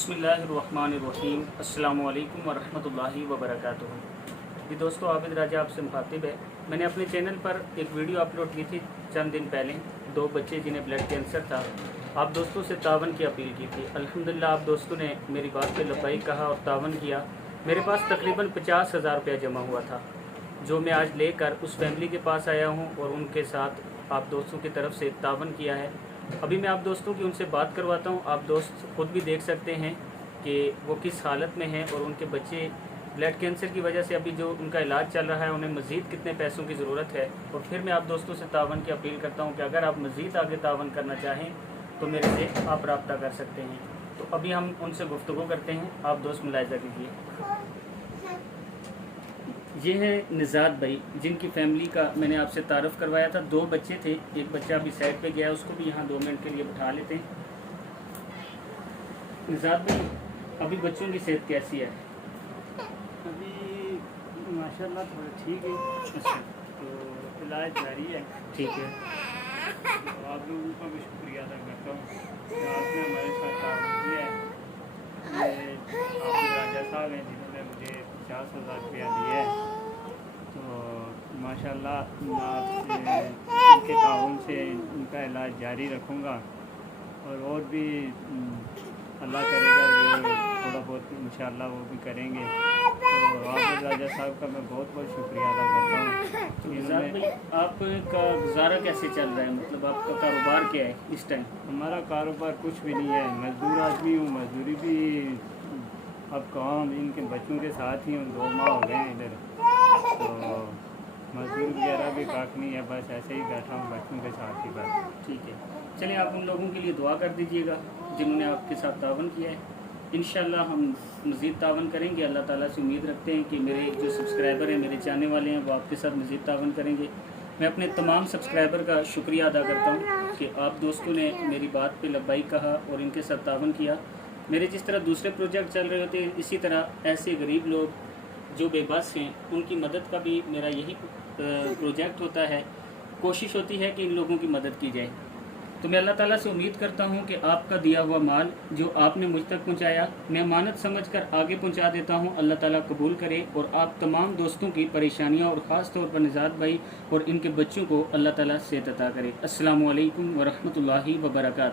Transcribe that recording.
बिस्मिल्लाहिर्रहमानिर्रहीम। अस्सलामु अलैकुम वरहमतुल्लाहि वबरकातुहू। जी दोस्तों, आबिद राजा आपसे मुखातिब है। मैंने अपने चैनल पर एक वीडियो अपलोड की थी चंद दिन पहले। दो बच्चे जिन्हें ब्लड कैंसर था, आप दोस्तों से तावन की अपील की थी। अल्हम्दुलिल्लाह आप दोस्तों ने मेरी बात पे लब्बाइक कहा और तावन किया। मेरे पास तकरीबन 50,000 रुपया जमा हुआ था, जो मैं आज लेकर उस फैमिली के पास आया हूँ और उनके साथ आप दोस्तों की तरफ से तावन किया है। अभी मैं आप दोस्तों की उनसे बात करवाता हूँ। आप दोस्त खुद भी देख सकते हैं कि वो किस हालत में हैं और उनके बच्चे ब्लड कैंसर की वजह से अभी जो उनका इलाज चल रहा है, उन्हें मज़ीद कितने पैसों की ज़रूरत है। और फिर मैं आप दोस्तों से तावन की अपील करता हूँ कि अगर आप मज़ीद आगे तावन करना चाहें तो मेरे से आप रब्ता कर सकते हैं। तो अभी हम उनसे गुफ्तगू करते हैं, आप दोस्त मुलाहिज़ा कीजिए। ये है निज़ात भाई, जिनकी फैमिली का मैंने आपसे तारफ़ करवाया था। दो बच्चे थे, एक बच्चा अभी साइड पे गया है, उसको भी यहाँ 2 मिनट के लिए बिठा लेते हैं। निज़ात भाई, अभी बच्चों की सेहत कैसी है? अभी माशाल्लाह थोड़ा ठीक है। अच्छा, तो इलाज जारी है। ठीक है। तो आप लोगों का भी शुक्रिया अदा करता हूँ कि आपने हमारे साथ ताउन किया है। ये आप राजा साहब हैं जिन्होंने मुझे 50,000 रुपया दिया है। तो माशाल्लाह मैं आपसे इनके ताउन से इनका इलाज जारी रखूँगा और भी अल्लाह करेगा जो थोड़ा बहुत इंशाअल्लाह वो भी करेंगे। तो आप राजा साहब का मैं बहुत बहुत शुक्रिया अदा करता हूँ। तो निज़ात भाई, आपका गुजारा कैसे चल रहा है? मतलब आपका कारोबार क्या है इस टाइम? हमारा कारोबार कुछ भी नहीं है, मज़दूर आदमी हूँ। मज़दूरी भी अब काम इनके बच्चों के साथ ही हूँ, 2 माह हो गए हैं इधर। तो मज़दूर वगैरह भी काफ़ी नहीं है, बस ऐसे ही बैठा हूँ बच्चों के साथ ही बस। ठीक है, चलिए आप उन लोगों के लिए दुआ कर दीजिएगा जिन्होंने आपके साथ तावन किया है। इंशाल्लाह हम मज़ीद तावन करेंगे। अल्लाह ताला से उम्मीद रखते हैं कि मेरे जो सब्सक्राइबर हैं, मेरे चाहने वाले हैं, वो आपके साथ मज़ीद तावन करेंगे। मैं अपने तमाम सब्सक्राइबर का शुक्रिया अदा करता हूँ कि आप दोस्तों ने मेरी बात पे लब्बाइक कहा और इनके साथ तावन किया। मेरे जिस तरह दूसरे प्रोजेक्ट चल रहे होते हैं, इसी तरह ऐसे गरीब लोग जो बेबस हैं, उनकी मदद का भी मेरा यही प्रोजेक्ट होता है। कोशिश होती है कि इन लोगों की मदद की जाए। तो मैं अल्लाह ताला से उम्मीद करता हूँ कि आपका दिया हुआ माल जो आपने मुझ तक पहुँचाया, मैं अमानत समझकर आगे पहुँचा देता हूँ। अल्लाह ताला कबूल करे और आप तमाम दोस्तों की परेशानियाँ और ख़ास तौर पर निज़ात भाई और इनके बच्चों को अल्लाह ताला सेहत अता करे। अस्सलामु अलैकुम वरहमतुल्लाहि वबरकातुहू।